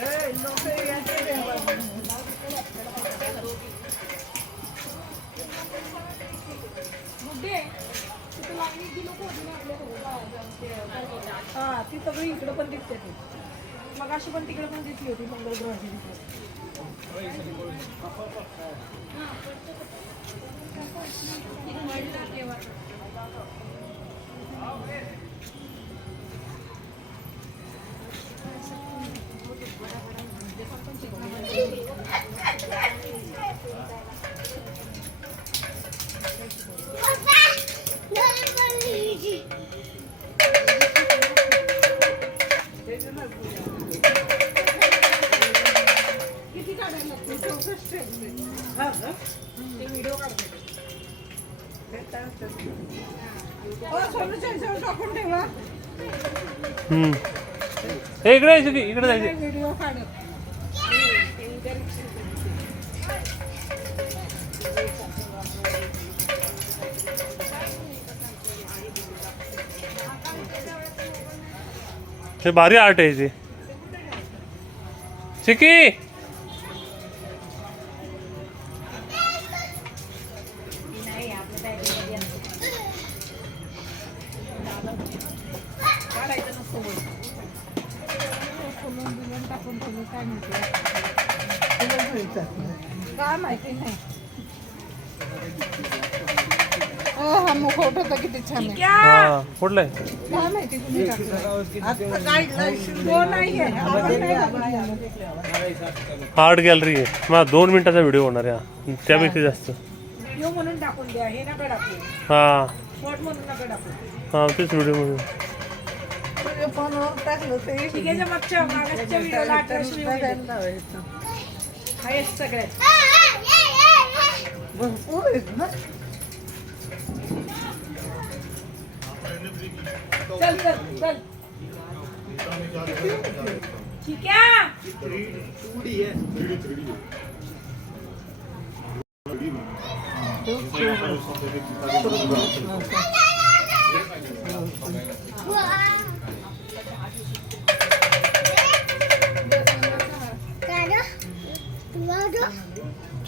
हा ती सगळी इकडं पण दिसते ती मग अशी पण तिकडे पण दिसली होती मंगळ ग्रहाची व्हिडिओ काढते टाकून ठेवा इकडे इकडे जायचं व्हिडिओ काढत हे भारी आर्ट आहे ते चिकी काय माहिती नाही हा मुखवटा तर किती छान आहे कुठलं काय माहिती तुम्ही आर्ट गॅलरी आहे मला 2 मिनिटाचा व्हिडिओ होणार आहे त्यापेक्षा जास्त व्हिडिओ म्हणून टाकून द्या हे नका टाकू हा शॉर्ट म्हणून नका टाकू हा तेच व्हिडिओ म्हणून फोनवर टाकलं ते ठीक आहे मागच्या व्हिडिओला 1800 हायस्ट सगळ्यात भरपूर आहेत ना चल चल चल ठीक आहे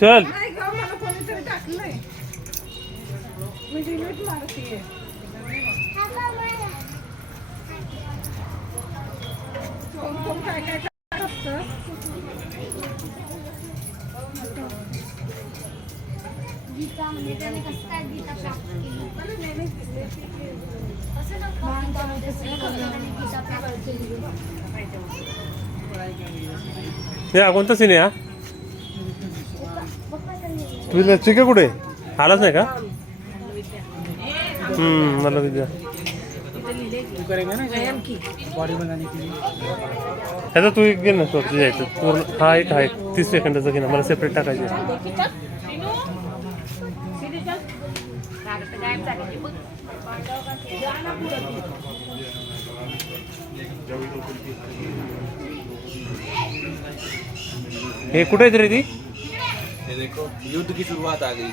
चल मला कोणीतरी टाकलंय मी डिलीट मारतीये कोण काय काय असतं गीता म्हणजे त्याने कसं काय गीता प्राप्त केली कोणता सीन आहे हा तुम्ही चिके कुठे आलाच नाही का मला विद्या ह्याचा तू एक घे ना स्वतः जायचं पूर्ण हा एक आहे 30 सेकंदाचा घे ना मला सेपरेट टाकायचं हे कुठे आहेत रे ती ये देखो युद्ध की शुरुआत आ गई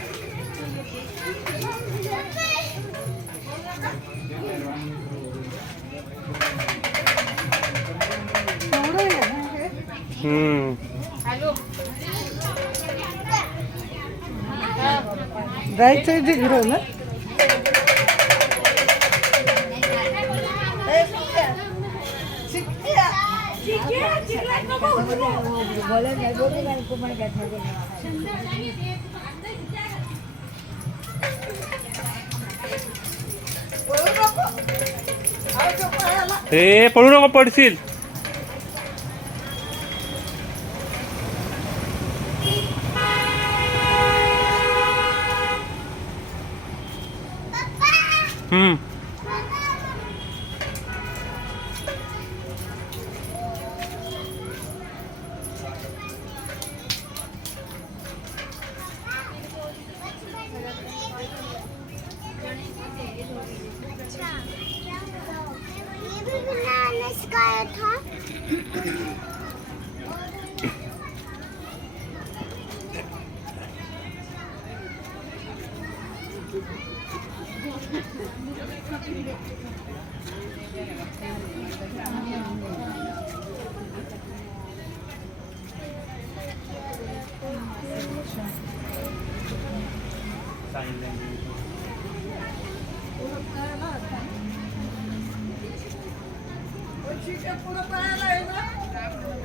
जायचंय तिकडं ना ए पळू नको पडशील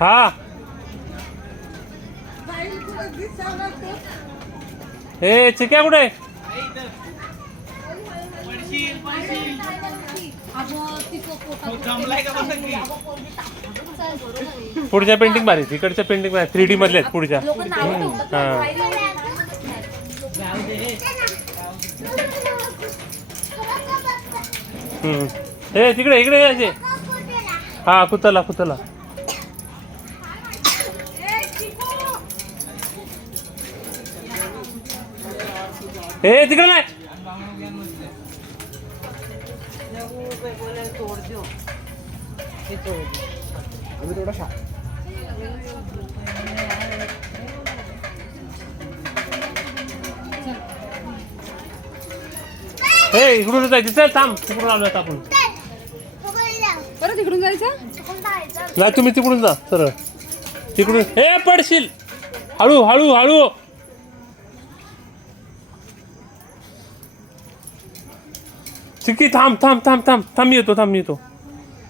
हा ए चिक्या कुठे पुढच्या पेंटिंग भारी तिकडच्या पेंटिंग भारी 3D मधल्या आहेत पुढच्या हा ए तिकडे इकडे यायचे हा कुतला कुतला ए तिकडे नाही ए इकडून जायचं चल थांब तिकडून आलो आपण परत इकडून जायचं नाही तुम्ही तिकडून जा सरळ तिकडून ए पडशील हळू हळू हळू चिक्की थांब थांब थांब थांब थांब येतो